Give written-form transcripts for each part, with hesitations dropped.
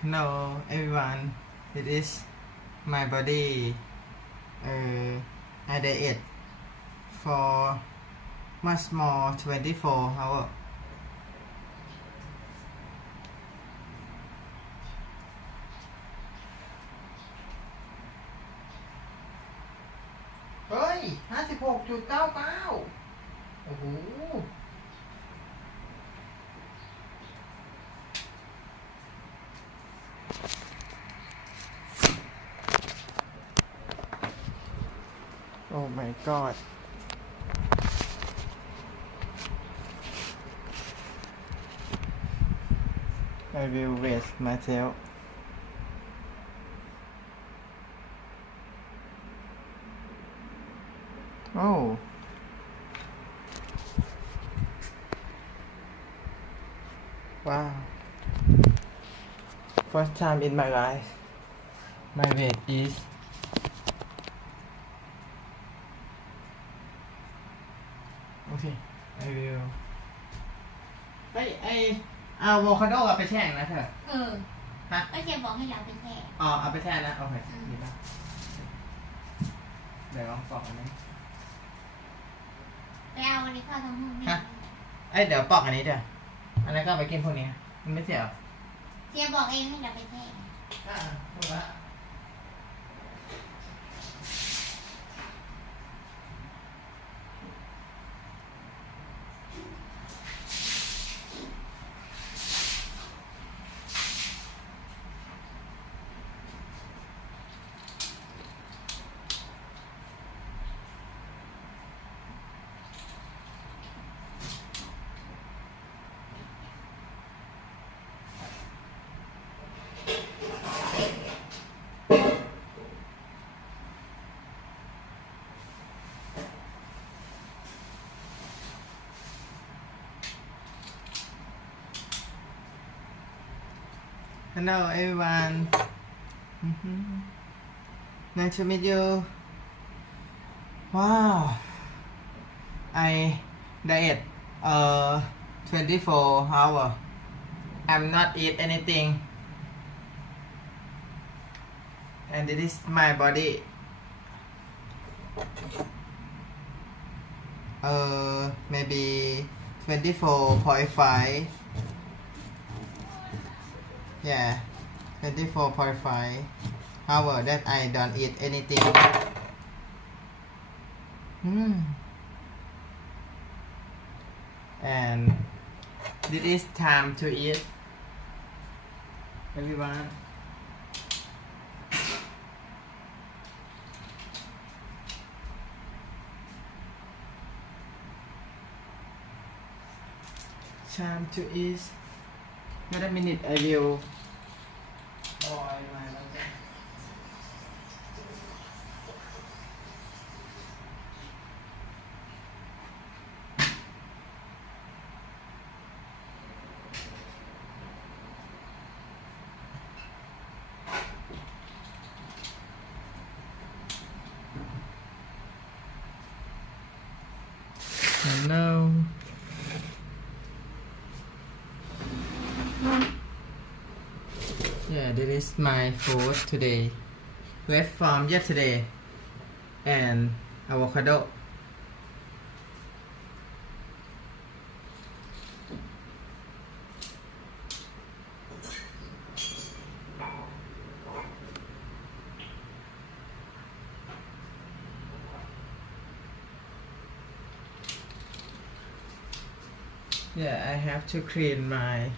Hello everyone, it is my body. I diet for much more 24 hours.เฮ้ย 56.99 โอ้โหOh my god. I will rest myself. Oh. Wow. First time in my life. My weight is Okay, I will เฮ้ยอะโวคาโดเอาไปแช่นะเธอฮะก็จะบอกให้เราไปแช่เอาไปแช่นะโอเคดีป่ะเดี๋ยวลองปอกอันนี้ไปเอาอันนี้เข้าทางห้องนี่ฮะเดี๋ยวปอกอันนี้เดี๋ยวอันนั้นก็เอาไปกินพวกนี้มันไม่เสียหรอเจ๊บอกเองให้เราไปแช่ถูกละHello everyone. Nice to meet you. Wow. I diet 24 hours. I'm not eat anything. And this is my body. Maybe 24.5. Yeah, 24.5 hours that I don't eat anything. And this is time to eat. Everyone. Time to eat. Wait a minute, I will boil my water. Hello. Yeah, this is my food today. Left from yesterday and avocado. Yeah, I have to clean my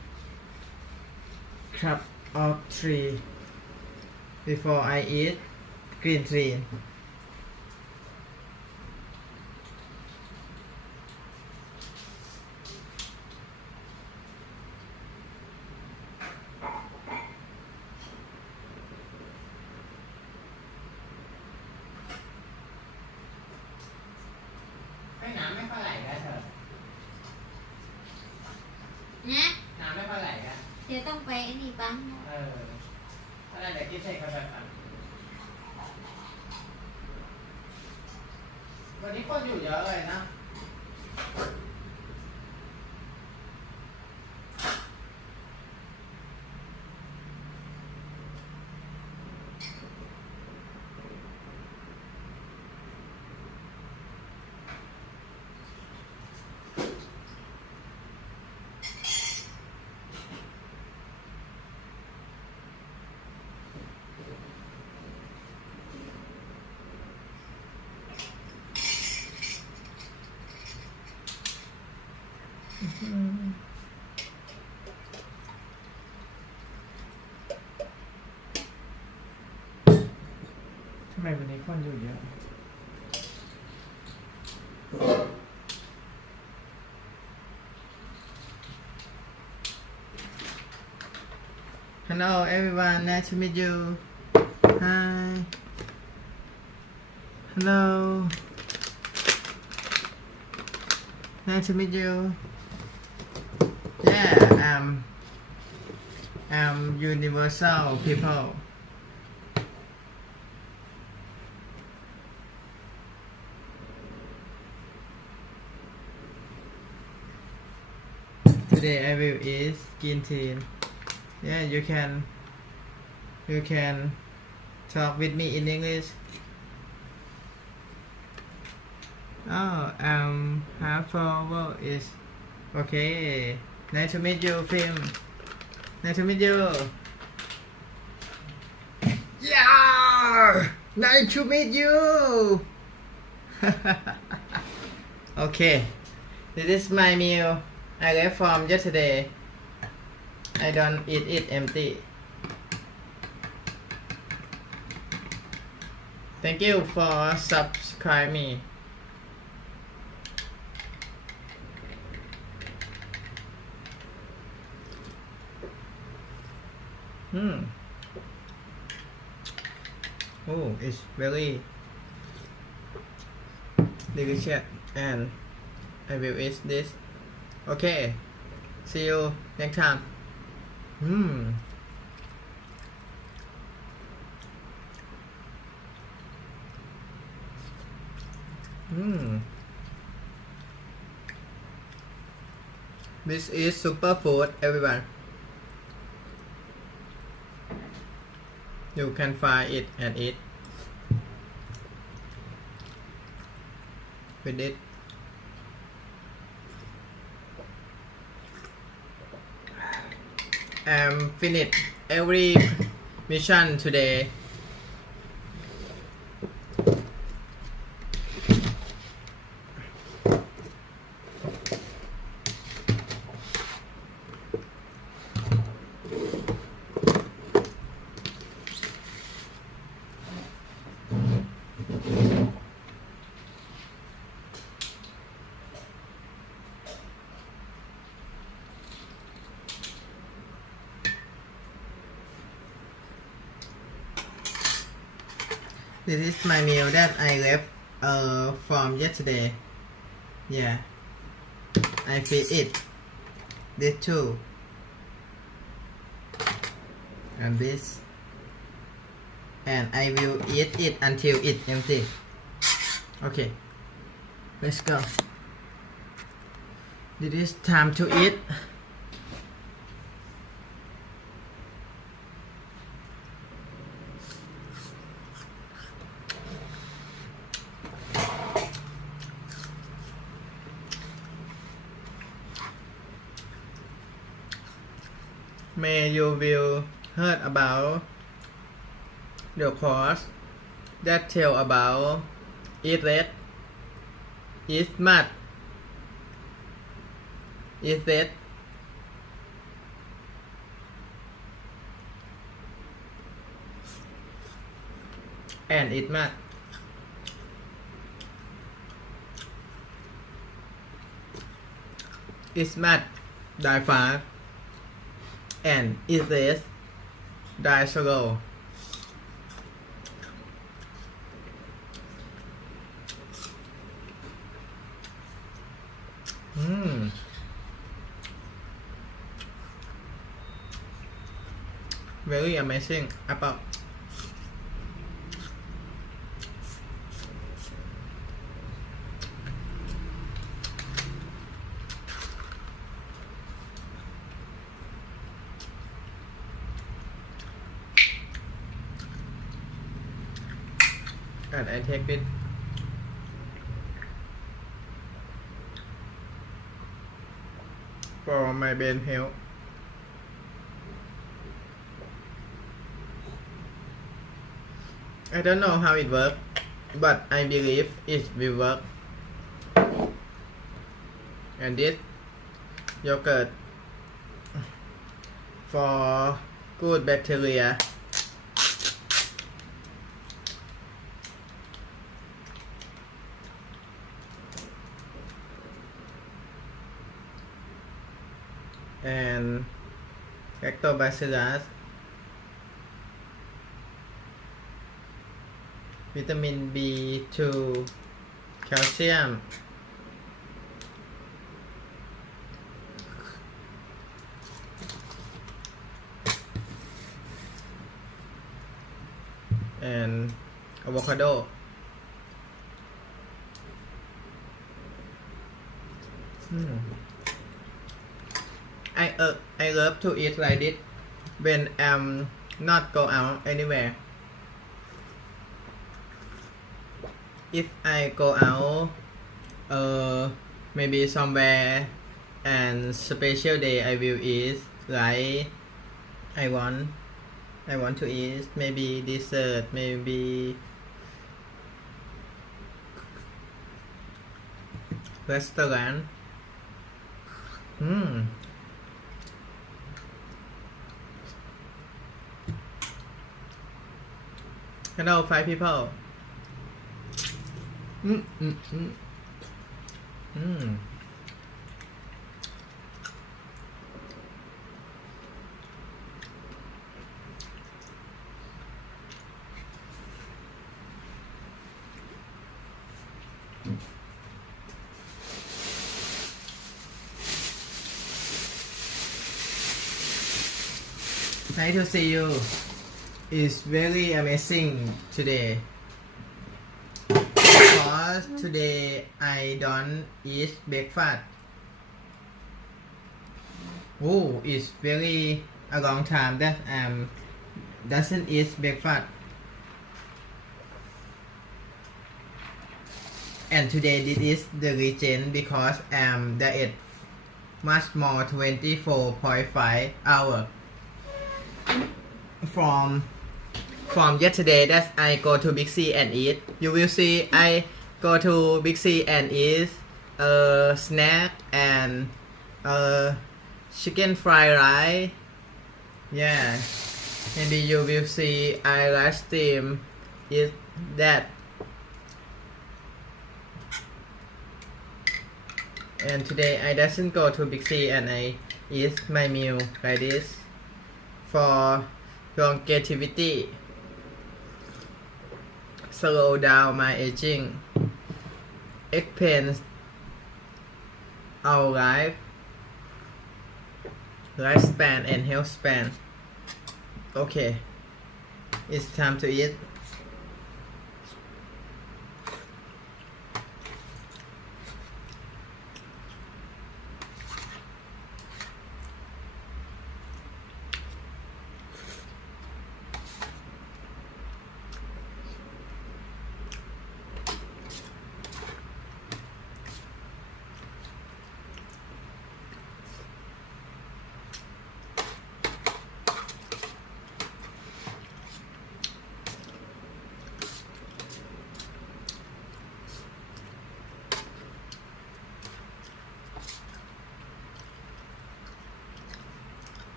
cup of tea before I eat green tea. Cáiน้ำไม่ค่อยไหลได้เถอะนะน้ำไม่ค่อยไหลกันเดี๋ยวต้องไปนี่บ้างอะไรเดี๋ยวกินเสร็จก็แบบนั้นวันนี้คนอยู่เยอะเลยนะ เ ทำไมวันนี้คนอยู่เยอะ Hello everyone, nice to meet you. Hi. Hello. Nice to meet you. Yeah, I'm universal people. Today I will eat green tea. Yeah, you can talk with me in English. Oh, half over is okay. Nice to meet you, Film. Nice to meet you. Yeah, nice to meet you. Okay, this is my meal. I left from yesterday. I don't eat it empty. Thank you for subscribe me. Oh, it's very delicious and I will eat this. Okay, see you next time. This is superfood, everyone. You can find it and eat with it. I'm finished every mission today. This is my meal that I left from yesterday. Yeah, I feed it. This too. And this. And I will eat it until it's empty. Okay, let's go. It is time to eat. May you will heard about the course that tell about eat red, eat mud, eat red, and eat mud. Eat mud, die fast, and eat red, die slow. Very amazing apple. And I take it for my brain health. I don't know how it works, but I believe it will work. And this yogurt for good bacteria and lactobacillus, vitamin B2, calcium, and avocado. I love to eat like this when I'm not go out anywhere. If I go out maybe somewhere and special day I will eat like I want to eat maybe dessert, maybe restaurant. Hello 5 people. Nice to see you. It's very amazing today. Because today I don't eat breakfast. Oh, it's very a long time that doesn't eat breakfast. And today this is the reason because diet much more 24.5 hours from yesterday that I go to Big C and eat. You will see I go to Big C and eat snack and chicken fried rice. Yeah, maybe you will see I live stream eat that. And today I doesn't go to Big C and I eat my meal like this for longevity, slow down my aging, extend our lifespan and health span. Okay, it's time to eat.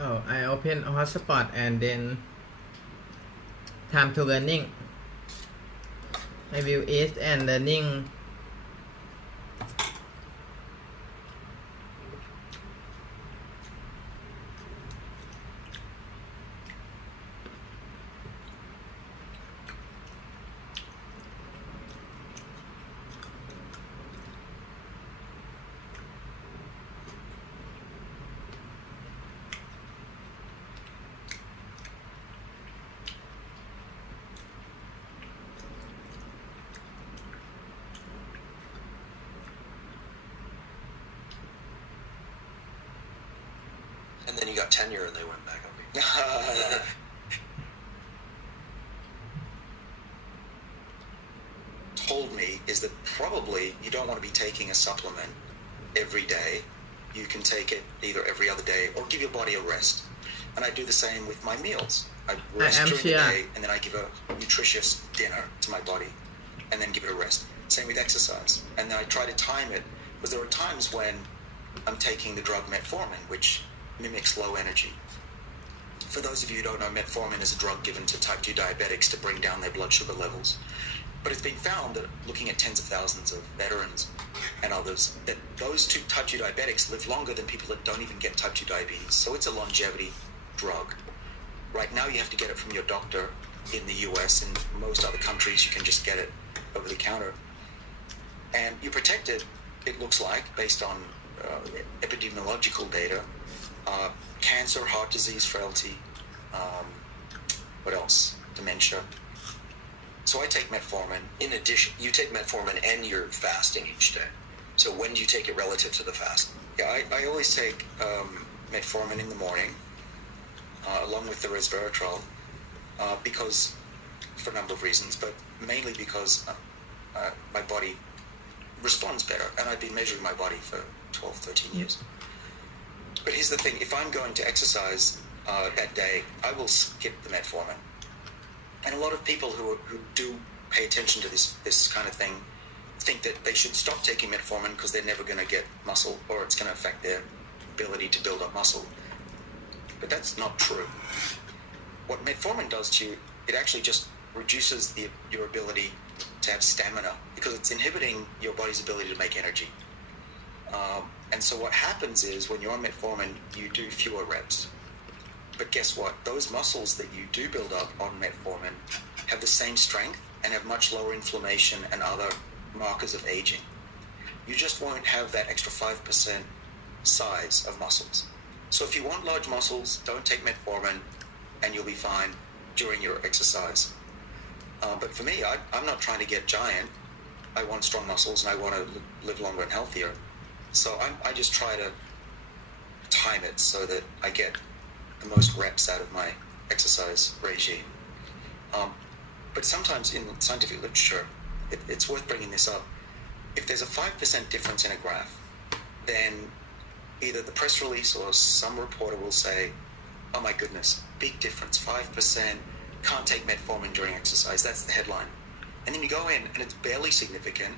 Oh, I open a hotspot and then time to learning. I will eat and learning. And then you got tenure and they went back on me. Told me is that probably you don't want to be taking a supplement every day. You can take it either every other day or give your body a rest. And I do the same with my meals. I rest during the day and then I give a nutritious dinner to my body and then give it a rest. Same with exercise. And then I try to time it because there are times when I'm taking the drug Metformin, which mimics low energy. For those of you who don't know, Metformin is a drug given to type 2 diabetics to bring down their blood sugar levels. But it's been found that looking at tens of thousands of veterans and others, that those type 2 diabetics live longer than people that don't even get type 2 diabetes. So it's a longevity drug. Right now you have to get it from your doctor in the US. In most other countries you can just get it over the counter. And you're protected, it looks like, based on epidemiological data, cancer, heart disease, frailty, what else? Dementia. So I take Metformin. In addition, you take Metformin and you're fasting each day. So when do you take it relative to the fast? Yeah, I always take Metformin in the morning, along with the Resveratrol, because, for a number of reasons, but mainly because my body responds better, and I've been measuring my body for 12, 13 years. But here's the thing, if I'm going to exercise that day, I will skip the Metformin. And a lot of people who do pay attention to this kind of thing think that they should stop taking Metformin because they're never going to get muscle, or it's going to affect their ability to build up muscle. But that's not true. What Metformin does to you, it actually just reduces your ability to have stamina, because it's inhibiting your body's ability to make energy. And so what happens is, when you're on Metformin, you do fewer reps. But guess what? Those muscles that you do build up on Metformin have the same strength and have much lower inflammation and other markers of aging. You just won't have that extra 5% size of muscles. So if you want large muscles, don't take Metformin and you'll be fine during your exercise. But for me, I'm not trying to get giant. I want strong muscles and I want to live longer and healthier. So I just try to time it so that I get the most reps out of my exercise regime. But sometimes in scientific literature, it's worth bringing this up. If there's a 5% difference in a graph, then either the press release or some reporter will say, oh my goodness, big difference, 5%, can't take Metformin during exercise. That's the headline. And then you go in and it's barely significant,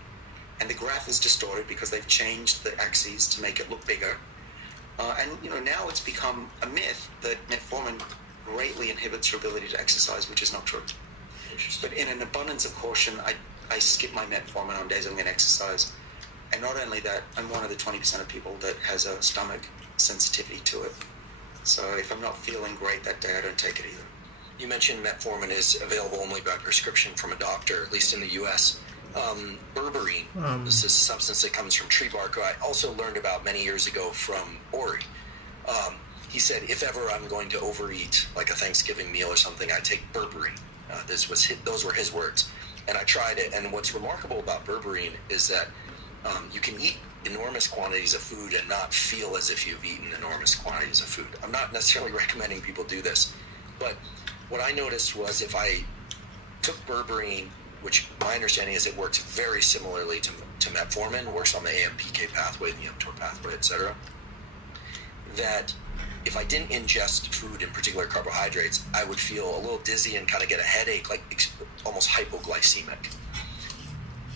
and the graph is distorted because they've changed the axes to make it look bigger. And now it's become a myth that Metformin greatly inhibits your ability to exercise, which is not true. But in an abundance of caution, I skip my Metformin on days I'm going to exercise. And not only that, I'm one of the 20% of people that has a stomach sensitivity to it. So if I'm not feeling great that day, I don't take it either. You mentioned Metformin is available only by prescription from a doctor, at least in the U.S. Berberine, this is a substance that comes from tree bark, who I also learned about many years ago from Ori. He said, if ever I'm going to overeat, like a Thanksgiving meal or something, I take Berberine. Those were his words. And I tried it, and what's remarkable about Berberine is that you can eat enormous quantities of food and not feel as if you've eaten enormous quantities of food. I'm not necessarily recommending people do this, but what I noticed was if I took Berberine, which my understanding is it works very similarly to Metformin, works on the AMPK pathway, the mTOR pathway, etc., that if I didn't ingest food, in particular carbohydrates, I would feel a little dizzy and kind of get a headache, like almost hypoglycemic.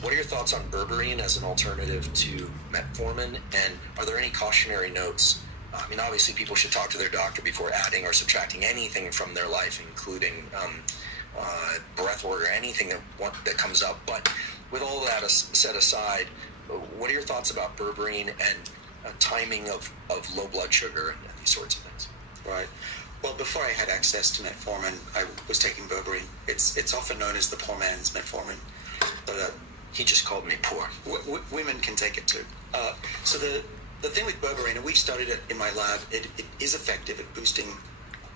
What are your thoughts on Berberine as an alternative to Metformin, and are there any cautionary notes? I mean, obviously people should talk to their doctor before adding or subtracting anything from their life, including breath work or anything that comes up. But with all that set aside, what are your thoughts about Berberine and timing of low blood sugar and these sorts of things? Right. Well, before I had access to Metformin, I was taking Berberine. It's often known as the poor man's Metformin. He just called me poor. Women can take it too. So the thing with Berberine, and we've studied it in my lab, it is effective at boosting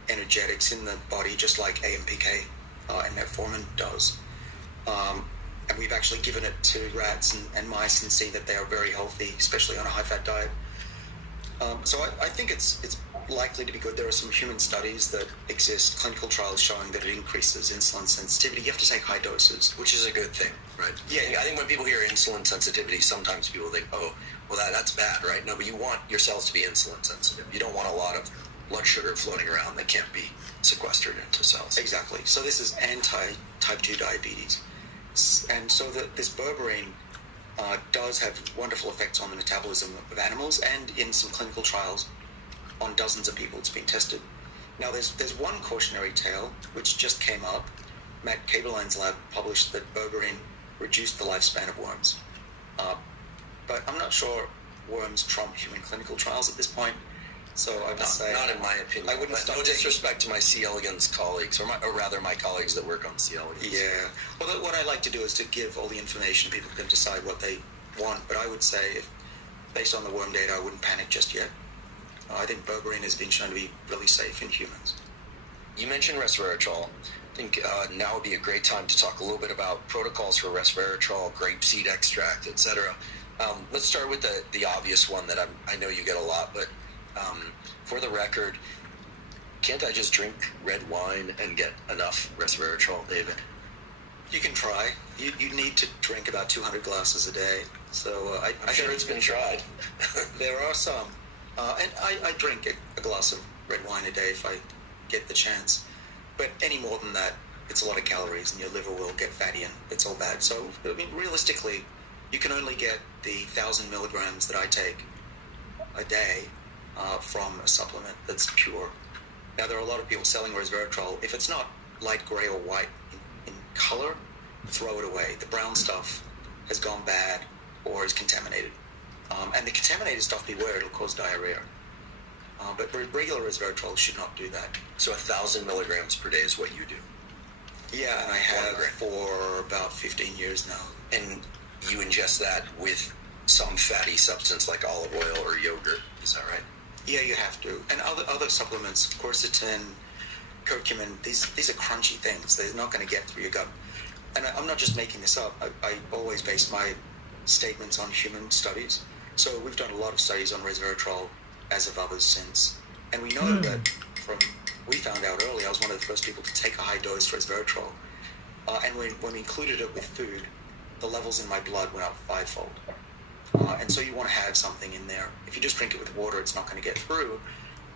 energetics in the body, just like AMPK and Metformin does. And we've actually given it to rats and mice and seen that they are very healthy, especially on a high-fat diet. So I think it's likely to be good. There are some human studies that exist, clinical trials showing that it increases insulin sensitivity. You have to take high doses. Which is a good thing, right? Yeah. I think when people hear insulin sensitivity, sometimes people think, oh, well, that's bad, right? No, but you want your cells to be insulin sensitive. You don't want a lot of blood sugar floating around that can't be sequestered into cells. Exactly. So this is anti-type 2 diabetes. And so this Berberine does have wonderful effects on the metabolism of animals, and in some clinical trials on dozens of people it's been tested. Now there's one cautionary tale which just came up. Matt Kaberline's lab published that berberine reduced the lifespan of worms. But I'm not sure worms trump human clinical trials at this point. So I would say... Not in my opinion. I wouldn't stop no disrespect to my C. elegans colleagues, or rather my colleagues that work on C. elegans. Yeah. Well, what I like to do is to give all the information. People can decide what they want. But I would say, based on the worm data, I wouldn't panic just yet. I think berberine has been shown to be really safe in humans. You mentioned resveratrol. I think now would be a great time to talk a little bit about protocols for resveratrol, grapeseed extract, etc. Let's start with the obvious one that I know you get a lot, but for the record, can't I just drink red wine and get enough resveratrol, David? You can try. You need to drink about 200 glasses a day. So I'm sure it's been tried. There are some. And I drink a glass of red wine a day if I get the chance. But any more than that, it's a lot of calories and your liver will get fatty and it's all bad. So, I mean, realistically, you can only get the 1,000 milligrams that I take a day from a supplement that's pure. Now, there are a lot of people selling resveratrol. If it's not light gray or white in color, throw it away. The brown stuff has gone bad or is contaminated. And the contaminated stuff, beware, it'll cause diarrhea. But regular resveratrol should not do that. So 1,000 milligrams per day is what you do? Yeah, and I have for about 15 years now. And you ingest that with some fatty substance like olive oil or yogurt, is that right? Yeah, you have to. And other supplements, quercetin, curcumin, these are crunchy things. They're not going to get through your gut. And I'm not just making this up. I always base my statements on human studies. So we've done a lot of studies on resveratrol, as have others since. And we know that we found out early, I was one of the first people to take a high dose resveratrol. And when we included it with food, the levels in my blood went up 5-fold. And so you want to have something in there. If you just drink it with water, it's not going to get through.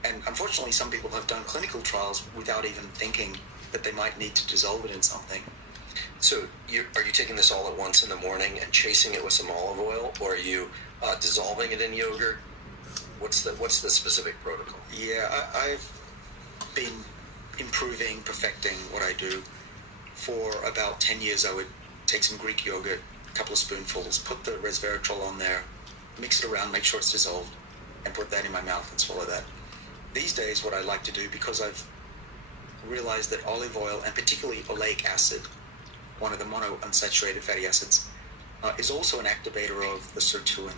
And unfortunately, some people have done clinical trials without even thinking that they might need to dissolve it in something. So are you taking this all at once in the morning and chasing it with some olive oil, or are you dissolving it in yogurt? What's the specific protocol? Yeah, I've been improving, perfecting what I do. For about 10 years, I would take some Greek yogurt, a couple of spoonfuls, put the resveratrol on there, mix it around, make sure it's dissolved, and put that in my mouth and swallow that. These days, what I like to do, because I've realized that olive oil, and particularly oleic acid, one of the monounsaturated fatty acids, is also an activator of the sirtuin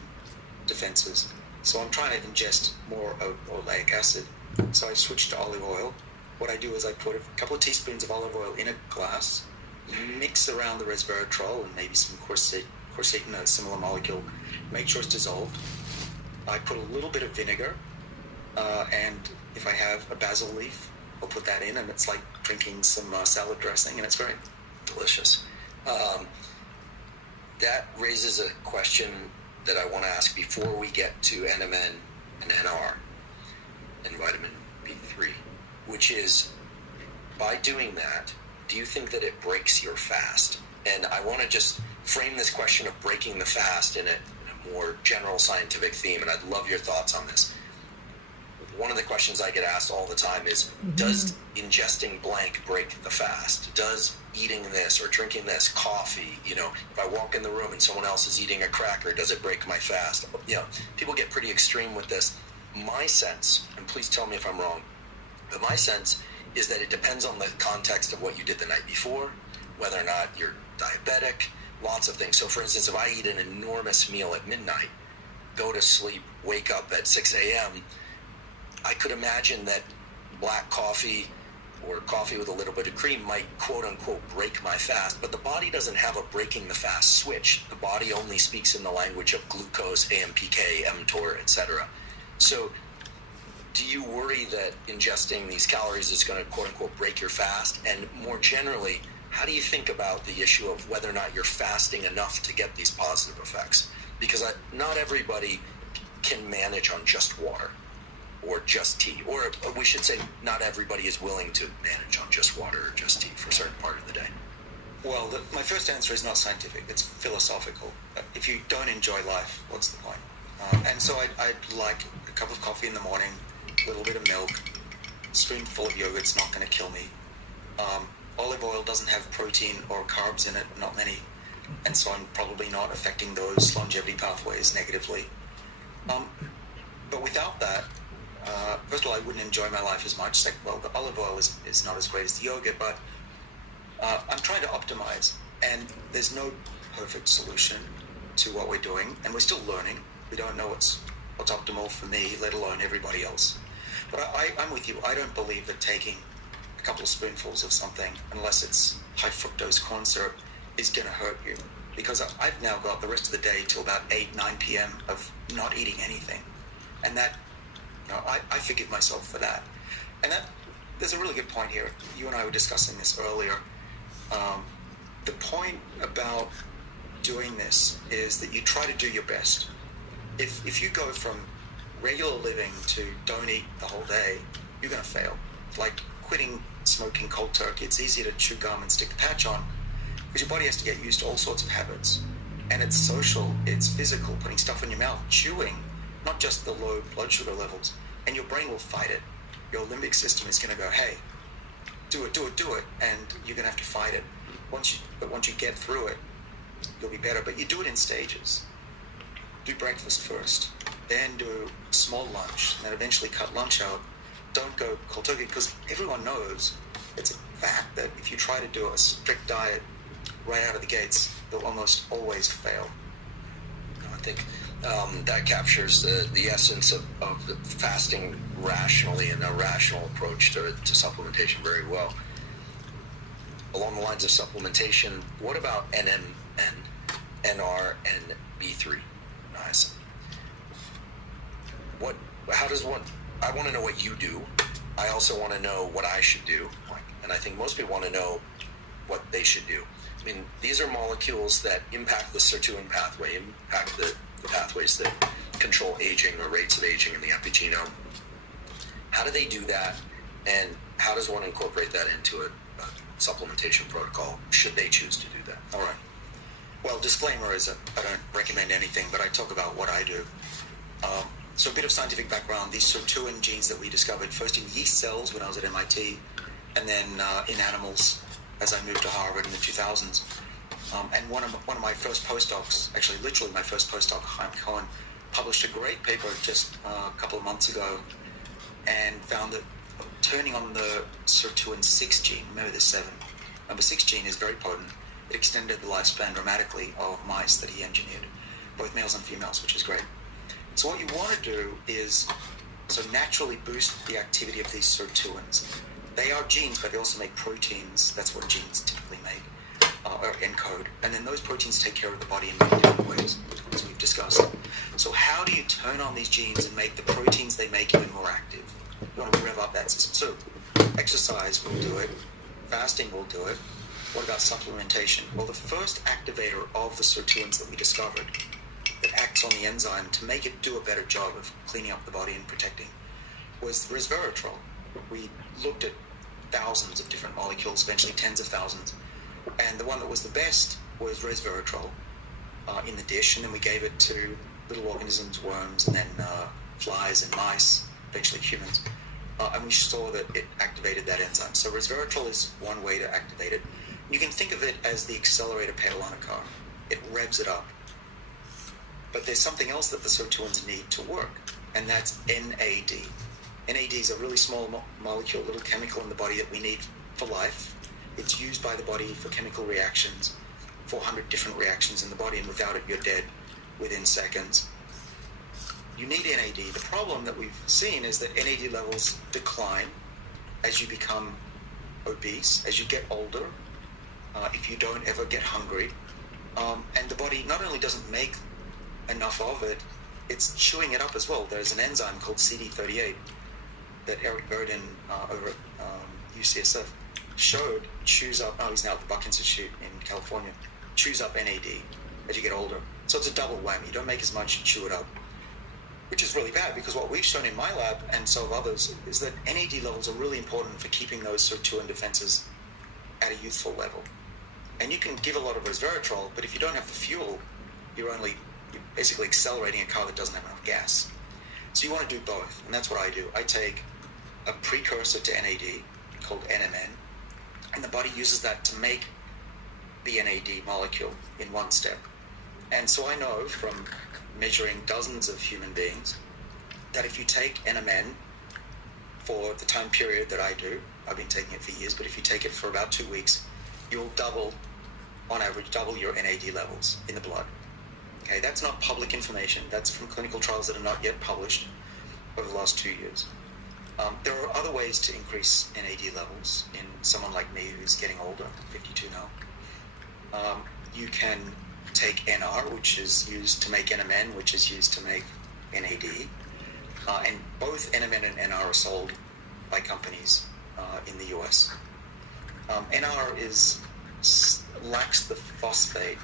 defenses. So I'm trying to ingest more of oleic acid. So I switched to olive oil. What I do is I put a couple of teaspoons of olive oil in a glass, mix around the resveratrol and maybe some quercetin, a similar molecule, make sure it's dissolved. I put a little bit of vinegar, and if I have a basil leaf, I'll put that in, and it's like drinking some salad dressing, and it's very delicious. That raises a question that I want to ask before we get to NMN and NR and vitamin B3, which is, by doing that, do you think that it breaks your fast? And I want to just frame this question of breaking the fast in a more general scientific theme, and I'd love your thoughts on this. One of the questions I get asked all the time is, does ingesting blank break the fast? Does eating this or drinking this, coffee, if I walk in the room and someone else is eating a cracker, does it break my fast? People get pretty extreme with this. My sense, and please tell me if I'm wrong, but my sense is that it depends on the context of what you did the night before, whether or not you're diabetic, lots of things. So for instance, if I eat an enormous meal at midnight, go to sleep, wake up at 6 a.m., I could imagine that black coffee or coffee with a little bit of cream might quote-unquote break my fast, but the body doesn't have a breaking the fast switch. The body only speaks in the language of glucose, AMPK, mTOR, etc. So do you worry that ingesting these calories is going to quote-unquote break your fast? And more generally, how do you think about the issue of whether or not you're fasting enough to get these positive effects? Because not everybody can manage on just water or just tea, or we should say not everybody is willing to manage on just water or just tea for a certain part of the day. Well, my first answer is not scientific. It's philosophical. If you don't enjoy life, what's the point? And so I'd like a cup of coffee in the morning, a little bit of milk, a spoonful of yogurt's not going to kill me. Olive oil doesn't have protein or carbs in it, not many. And so I'm probably not affecting those longevity pathways negatively. But without that, first of all, I wouldn't enjoy my life as much. Well, the olive oil is not as great as the yogurt, but I'm trying to optimize, and there's no perfect solution to what we're doing, and we're still learning. We don't know what's optimal for me, let alone everybody else. But I'm with you. I don't believe that taking a couple of spoonfuls of something, unless it's high fructose corn syrup, is going to hurt you. Because I've now got the rest of the day till about 8, 9 p.m. of not eating anything. And that, I forgive myself for that. And there's a really good point here. You and I were discussing this earlier. The point about doing this is that you try to do your best. If you go from regular living to don't eat the whole day, you're going to fail. It's like quitting smoking cold turkey. It's easier to chew gum and stick the patch on because your body has to get used to all sorts of habits. And it's social, it's physical, putting stuff in your mouth, chewing, not just the low blood sugar levels. And your brain will fight it. Your limbic system is going to go, hey, do it, and you're going to have to fight it. But once you get through it, you'll be better. But you do it in stages. Do breakfast first, then do a small lunch, and then eventually cut lunch out. Don't go cold turkey, because everyone knows it's a fact that if you try to do a strict diet right out of the gates, you'll almost always fail. I think that captures the essence of fasting rationally and a rational approach to supplementation very well. Along the lines of supplementation, what about NMN, NR, and B3 niacin? I want to know what you do. I also want to know what I should do. And I think most people want to know what they should do. I mean, these are molecules that impact the sirtuin pathway, impact the pathways that control aging or rates of aging in the epigenome. How do they do that, and how does one incorporate that into a supplementation protocol, should they choose to do that? All right. Well, disclaimer is that I don't recommend anything, but I talk about what I do. So a bit of scientific background. These sirtuin genes that we discovered first in yeast cells when I was at MIT, and then in animals as I moved to Harvard in the 2000s. And one of my first postdocs, actually literally my first postdoc, Chaim Cohen, published a great paper just a couple of months ago and found that turning on the sirtuin 6 gene, remember the 7, number 6 gene is very potent. It extended the lifespan dramatically of mice that he engineered, both males and females, which is great. So what you want to do is naturally boost the activity of these sirtuins. They are genes, but they also make proteins. That's what genes typically make, or encode. And then those proteins take care of the body in many different ways, as we've discussed. So how do you turn on these genes and make the proteins they make even more active? You want to rev up that system. So exercise will do it. Fasting will do it. What about supplementation? Well, the first activator of the sirtuins that we discovered that acts on the enzyme to make it do a better job of cleaning up the body and protecting was resveratrol. We looked at thousands of different molecules, eventually tens of thousands, and the one that was the best was resveratrol in the dish, and then we gave it to little organisms, worms, and then flies and mice, eventually humans, and we saw that it activated that enzyme. So resveratrol is one way to activate it. You can think of it as the accelerator pedal on a car. It revs it up. But there's something else that the sirtuins need to work, and that's NAD. NAD is a really small molecule, little chemical in the body that we need for life. It's used by the body for chemical reactions, 400 different reactions in the body, and without it, you're dead within seconds. You need NAD. The problem that we've seen is that NAD levels decline as you become obese, as you get older, if you don't ever get hungry. And the body not only doesn't make enough of it, it's chewing it up as well. There's an enzyme called CD38 that Eric Verdin over at UCSF showed chews up, he's now at the Buck Institute in California, chews up NAD as you get older. So it's a double whammy. You don't make as much, you chew it up. Which is really bad, because what we've shown in my lab, and so have others, is that NAD levels are really important for keeping those sirtuin defenses at a youthful level. And you can give a lot of resveratrol, but if you don't have the fuel, you're basically accelerating a car that doesn't have enough gas. So you want to do both, and that's what I do. I take a precursor to NAD called NMN, and the body uses that to make the NAD molecule in one step. And so I know from measuring dozens of human beings that if you take NMN for the time period that I do, I've been taking it for years, but if you take it for about 2 weeks, you'll on average, double your NAD levels in the blood. Okay, that's not public information. That's from clinical trials that are not yet published over the last 2 years. There are other ways to increase NAD levels in someone like me who's getting older, 52 now. You can take NR, which is used to make NMN, which is used to make NAD. And both NMN and NR are sold by companies in the US. NR lacks the phosphate.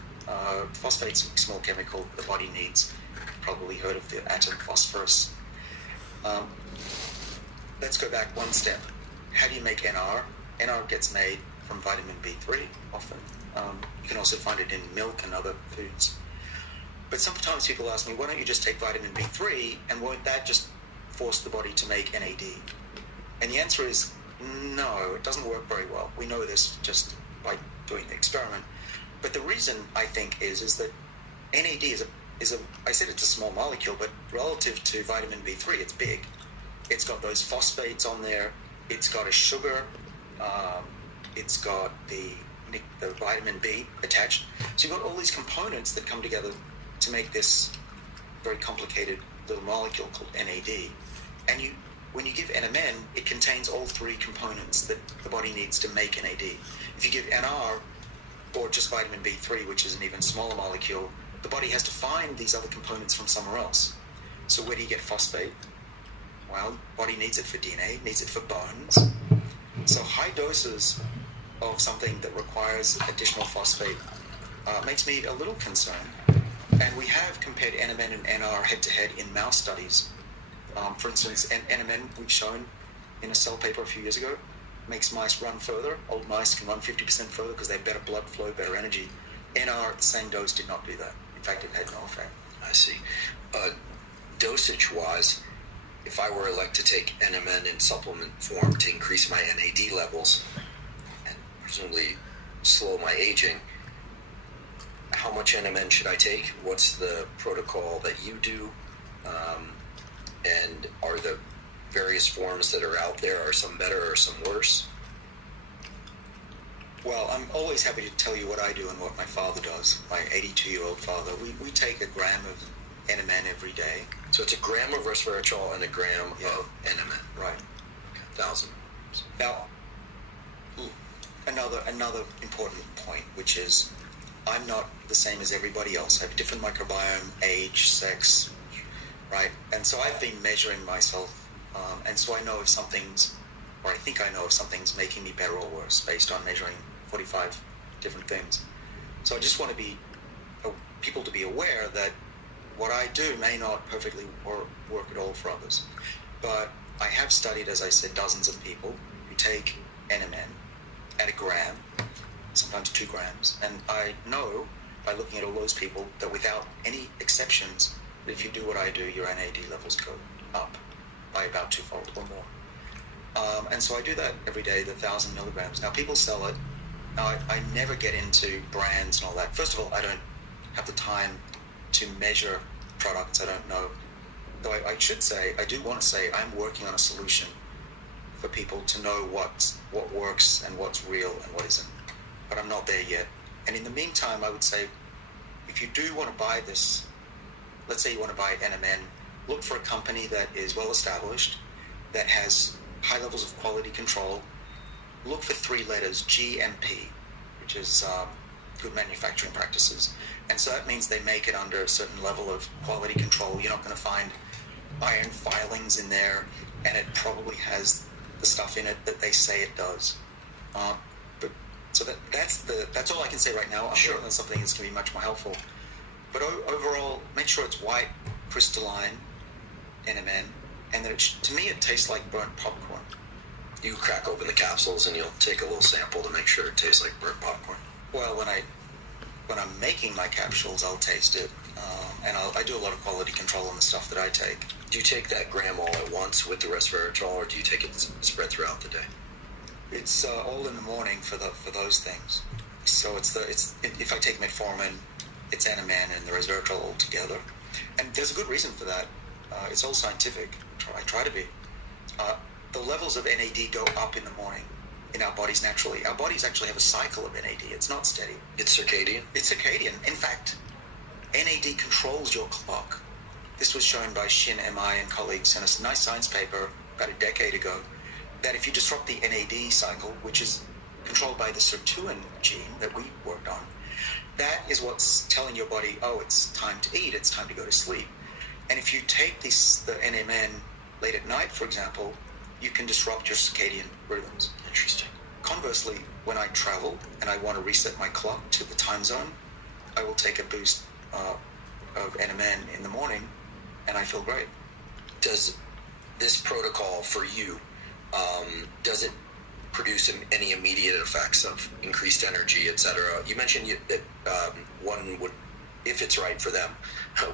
Phosphate's a small chemical the body needs. You've probably heard of the atom phosphorus. Let's go back one step. How do you make NR? NR gets made from vitamin B3 often. You can also find it in milk and other foods. But sometimes people ask me, why don't you just take vitamin B3 and won't that just force the body to make NAD? And the answer is no, it doesn't work very well. We know this just by doing the experiment. But the reason I think is that NAD is a I said it's a small molecule, but relative to vitamin B3, it's big. It's got those phosphates on there. It's got a sugar. It's got the vitamin B attached. So you've got all these components that come together to make this very complicated little molecule called NAD. And when you give NMN, it contains all three components that the body needs to make NAD. If you give NR or just vitamin B3, which is an even smaller molecule, the body has to find these other components from somewhere else. So where do you get phosphate? Well, body needs it for DNA, needs it for bones. So high doses of something that requires additional phosphate makes me a little concerned. And we have compared NMN and NR head-to-head in mouse studies. For instance, NMN we've shown in a Cell paper a few years ago makes mice run further. Old mice can run 50% further because they have better blood flow, better energy. NR, the same dose, did not do that. In fact, it had no effect. I see. Dosage-wise, if I were like to take NMN in supplement form to increase my NAD levels and presumably slow my aging, how much NMN should I take? What's the protocol that you do? And are the various forms that are out there, are some better or some worse? Well, I'm always happy to tell you what I do and what my father does, my 82-year-old father. We take a gram of NMN every day. So it's a gram of resveratrol and a gram of NMN. Right. Okay, 1,000. Now, another important point, which is I'm not the same as everybody else. I have a different microbiome, age, sex, right? And so I've been measuring myself, and so I know if something's, or I think I know if something's making me better or worse based on measuring 45 different things. So I just want people to be aware that what I do may not perfectly work at all for others. But I have studied, as I said, dozens of people who take NMN at a gram, sometimes 2 grams. And I know, by looking at all those people, that without any exceptions, if you do what I do, your NAD levels go up by about 2-fold or more. And so I do that every day, the 1,000 milligrams. Now, people sell it. Now, I never get into brands and all that. First of all, I don't have the time to measure products. I don't know. Though I do want to say I'm working on a solution for people to know what works and what's real and what isn't. But I'm not there yet. And in the meantime, I would say, if you do want to buy this, let's say you want to buy NMN, look for a company that is well established, that has high levels of quality control. Look for 3 letters, GMP, which is good manufacturing practices. And so that means they make it under a certain level of quality control. You're not going to find iron filings in there, and it probably has the stuff in it that they say it does. So that's all I can say right now. I'm sure that's something that's going to be much more helpful. But overall, make sure it's white, crystalline NMN, and that to me it tastes like burnt popcorn. You crack open the capsules and you'll take a little sample to make sure it tastes like burnt popcorn. Well, when I'm making my capsules, I'll taste it, and I do a lot of quality control on the stuff that I take. Do you take that gram all at once with the resveratrol, or do you take it spread throughout the day? It's all in the morning for those things. So if I take metformin, it's NMN and the resveratrol all together, and there's a good reason for that. It's all scientific. I try to be. The levels of NAD go up in the morning in our bodies naturally. Our bodies actually have a cycle of NAD. It's not steady. It's circadian? It's circadian. In fact, NAD controls your clock. This was shown by Shin M.I. and colleagues in a nice science paper about a decade ago, that if you disrupt the NAD cycle, which is controlled by the sirtuin gene that we worked on, that is what's telling your body, oh, it's time to eat, it's time to go to sleep. And if you take the NMN late at night, for example, you can disrupt your circadian rhythms. Interesting. Conversely, when I travel and I want to reset my clock to the time zone, I will take a boost of NMN in the morning, and I feel great. Does this protocol for you, does it produce any immediate effects of increased energy, etc.? You mentioned that one would, if it's right for them,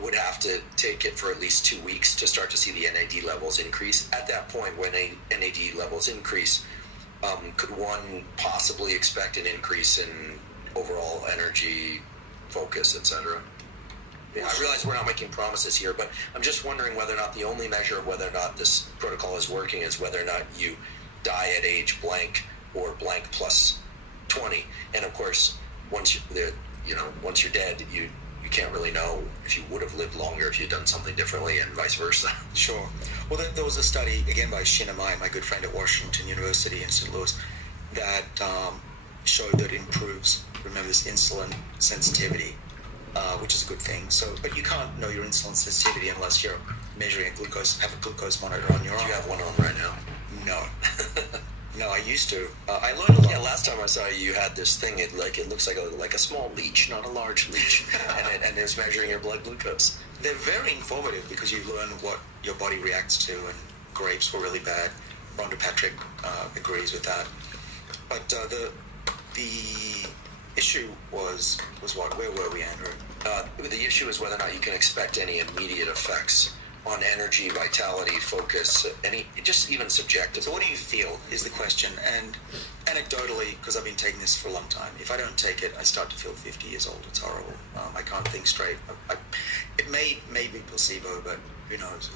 would have to take it for at least 2 weeks to start to see the NAD levels increase. At that point, when NAD levels increase, could one possibly expect an increase in overall energy, focus, etc.? I realize we're not making promises here, but I'm just wondering whether or not the only measure of whether or not this protocol is working is whether or not you die at age blank or blank plus 20. And of course, once you're dead, you can't really know if you would have lived longer if you'd done something differently, and vice versa. Sure. Well, there was a study, again, by Shin M.I., my good friend at Washington University in St. Louis, that showed that it improves, remember this, insulin sensitivity, which is a good thing. But you can't know your insulin sensitivity unless you're measuring have a glucose monitor on your arm. Do you have one on right now? No. No, I used to. I learned a lot. Yeah, last time I saw you, you had this thing. It looks like a small leech, not a large leech, and it's measuring your blood glucose. They're very informative because you learn what your body reacts to, and grapes were really bad. Rhonda Patrick agrees with that. But the issue was what? Where were we, Andrew? The issue is whether or not you can expect any immediate effects on energy, vitality, focus, just even subjective. So what do you feel is the question. And anecdotally, because I've been taking this for a long time, if I don't take it, I start to feel 50 years old. It's horrible. I can't think straight. It may be placebo, but who knows.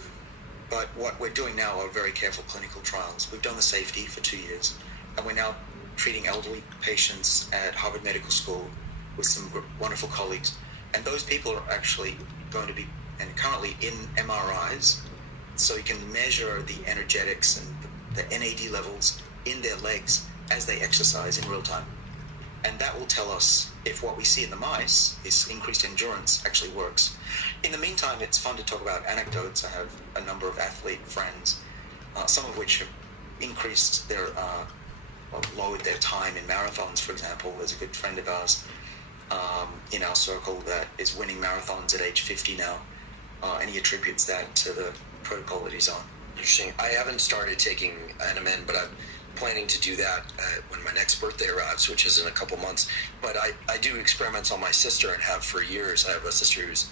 But what we're doing now are very careful clinical trials. We've done the safety for 2 years, and we're now treating elderly patients at Harvard Medical School with some wonderful colleagues. And those people are actually going to be and currently in MRIs, so you can measure the energetics and the NAD levels in their legs as they exercise in real time. And that will tell us if what we see in the mice, this increased endurance, actually works. In the meantime, it's fun to talk about anecdotes. I have a number of athlete friends, some of which have increased their, lowered their time in marathons, for example. There's a good friend of ours in our circle that is winning marathons at age 50 now. And he attributes that to the protocol that he's on. Interesting. I haven't started taking NMN, but I'm planning to do that when my next birthday arrives, which is in a couple months. But I do experiments on my sister and have for years. I have a sister who's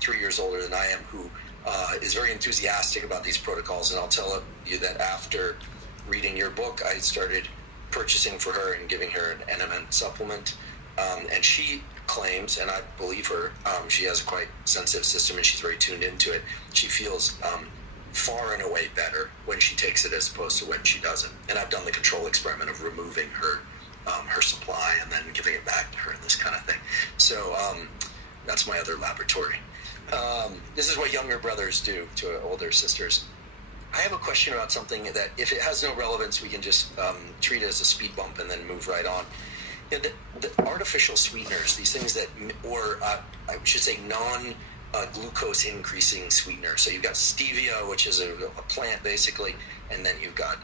3 years older than I am, who is very enthusiastic about these protocols. And I'll tell you that after reading your book, I started purchasing for her and giving her an NMN supplement. And she claims, and I believe her, she has a quite sensitive system and she's very tuned into it. She feels far and away better when she takes it as opposed to when she doesn't. And I've done the control experiment of removing her supply and then giving it back to her and this kind of thing. So that's my other laboratory. This is what younger brothers do to older sisters. I have a question about something that, if it has no relevance, we can just treat it as a speed bump and then move right on. Yeah, the artificial sweeteners, these things that, or I should say non-glucose increasing sweeteners. So you've got stevia, which is a plant basically, and then you've got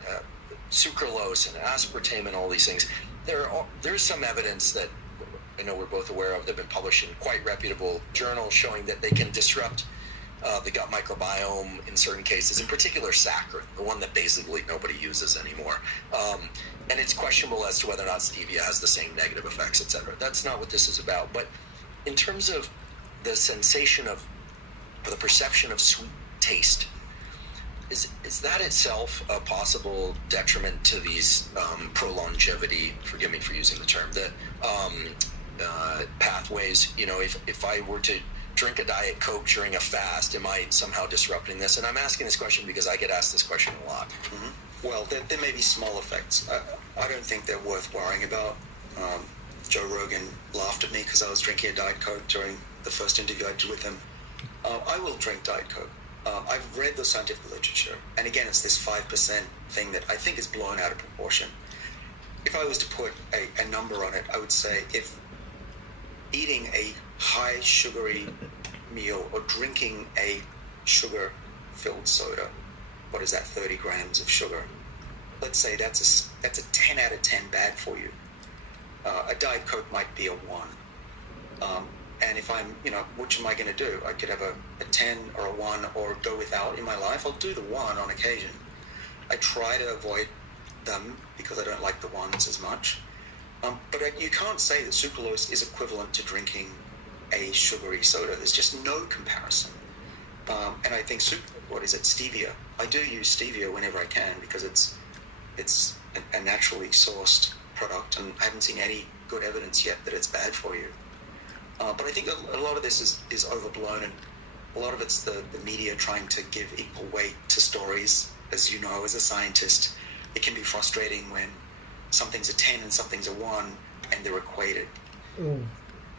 sucralose and aspartame and all these things. There's some evidence that I know we're both aware of that have been published in quite reputable journals showing that they can disrupt the gut microbiome in certain cases, in particular saccharin, the one that basically nobody uses anymore. And it's questionable as to whether or not stevia has the same negative effects, etc. That's not what this is about. But in terms of the sensation of, or the perception of sweet taste, is that itself a possible detriment to these pro-longevity, forgive me for using the term, the pathways? You know, if I were to drink a Diet Coke during a fast, am I somehow disrupting this? And I'm asking this question because I get asked this question a lot. Mm-hmm. Well, there may be small effects. I don't think they're worth worrying about. Joe Rogan laughed at me because I was drinking a Diet Coke during the first interview I did with him. I will drink Diet Coke. I've read the scientific literature, and again, it's this 5% thing that I think is blown out of proportion. If I was to put a number on it, I would say if eating a high sugary meal or drinking a sugar-filled soda, what is that, 30 grams of sugar? Let's say that's a 10 out of 10 bad for you. A Diet Coke might be a 1. And if I'm, what am I going to do? I could have a 10 or a 1 or go without in my life. I'll do the 1 on occasion. I try to avoid them because I don't like the 1s as much. But you can't say that sucralose is equivalent to drinking a sugary soda. There's just no comparison. And I think stevia. I do use stevia whenever I can because it's a naturally sourced product, and I haven't seen any good evidence yet that it's bad for you. But I think a lot of this is overblown, and a lot of it's the media trying to give equal weight to stories. As you know, as a scientist, it can be frustrating when something's a 10 and something's a 1 and they're equated.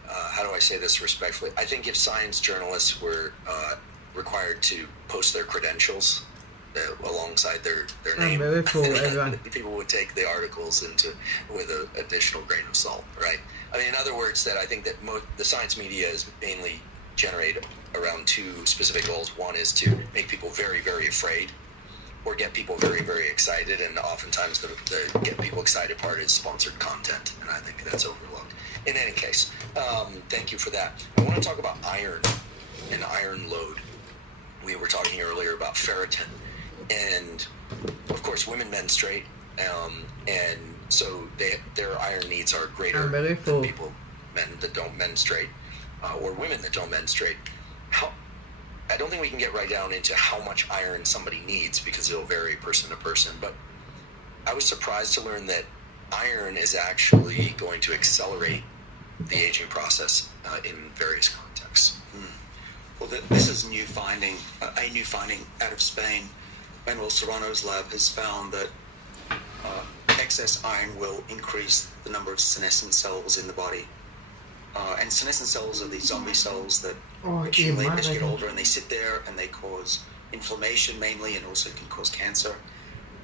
How do I say this respectfully? I think if science journalists were required to post their credentials alongside their name, very cool, everyone. people would take the articles with an additional grain of salt, right? I mean, in other words, that I think that the science media is mainly generated around 2 specific goals. One is to make people very, very afraid, or get people very, very excited, and oftentimes the get people excited part is sponsored content, and I think that's overlooked. In any case, thank you for that. I want to talk about iron and iron load. We were talking earlier about ferritin, and of course women menstruate, and so their iron needs are greater than men that don't menstruate, or women that don't menstruate. I don't think we can get right down into how much iron somebody needs because it'll vary person to person, but I was surprised to learn that iron is actually going to accelerate the aging process in various contexts. Well, this is a new finding out of Spain. Manuel Serrano's lab has found that excess iron will increase the number of senescent cells in the body. And senescent cells are these zombie cells that accumulate as you get older, and they sit there and they cause inflammation mainly, and also can cause cancer.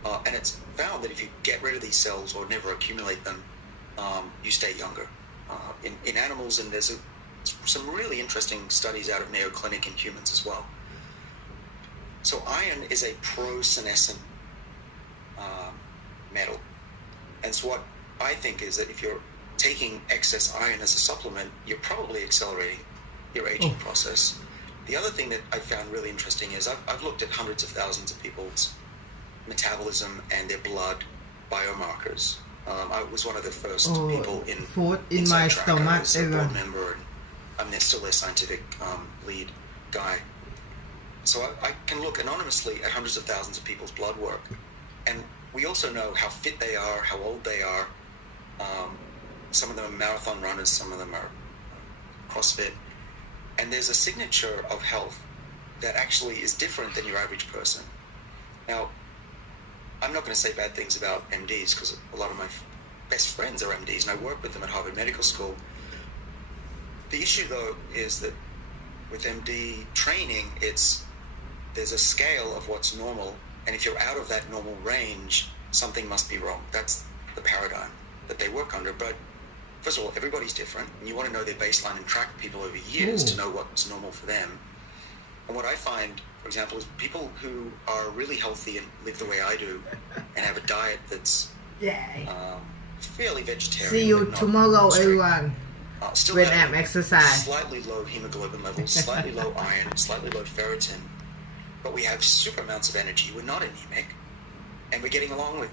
And it's found that if you get rid of these cells or never accumulate them, you stay younger. In animals, and there's some really interesting studies out of Mayo Clinic in humans as well. So iron is a pro-senescent metal. And so what I think is that if you're taking excess iron as a supplement, you're probably accelerating your aging process. The other thing that I found really interesting is I've looked at hundreds of thousands of people's metabolism and their blood biomarkers. I was one of the first people in food in my stomach. As a board member, and I'm still their scientific lead guy. So I can look anonymously at hundreds of thousands of people's blood work, and we also know how fit they are, how old they are. Some of them are marathon runners, some of them are CrossFit, and there's a signature of health that actually is different than your average person. Now, I'm not going to say bad things about MDs because a lot of my best friends are MDs, and I work with them at Harvard Medical School. The issue, though, is that with MD training, there's a scale of what's normal, and if you're out of that normal range, something must be wrong. That's the paradigm that they work under. But first of all, everybody's different, and you want to know their baseline and track people over years to know what's normal for them. And what I find, for example, is people who are really healthy and live the way I do and have a diet that's fairly vegetarian. See you tomorrow, everyone. Still when have I'm exercise. slightly low hemoglobin levels, slightly low iron, slightly low ferritin, but we have super amounts of energy. We're not anemic, and we're getting along with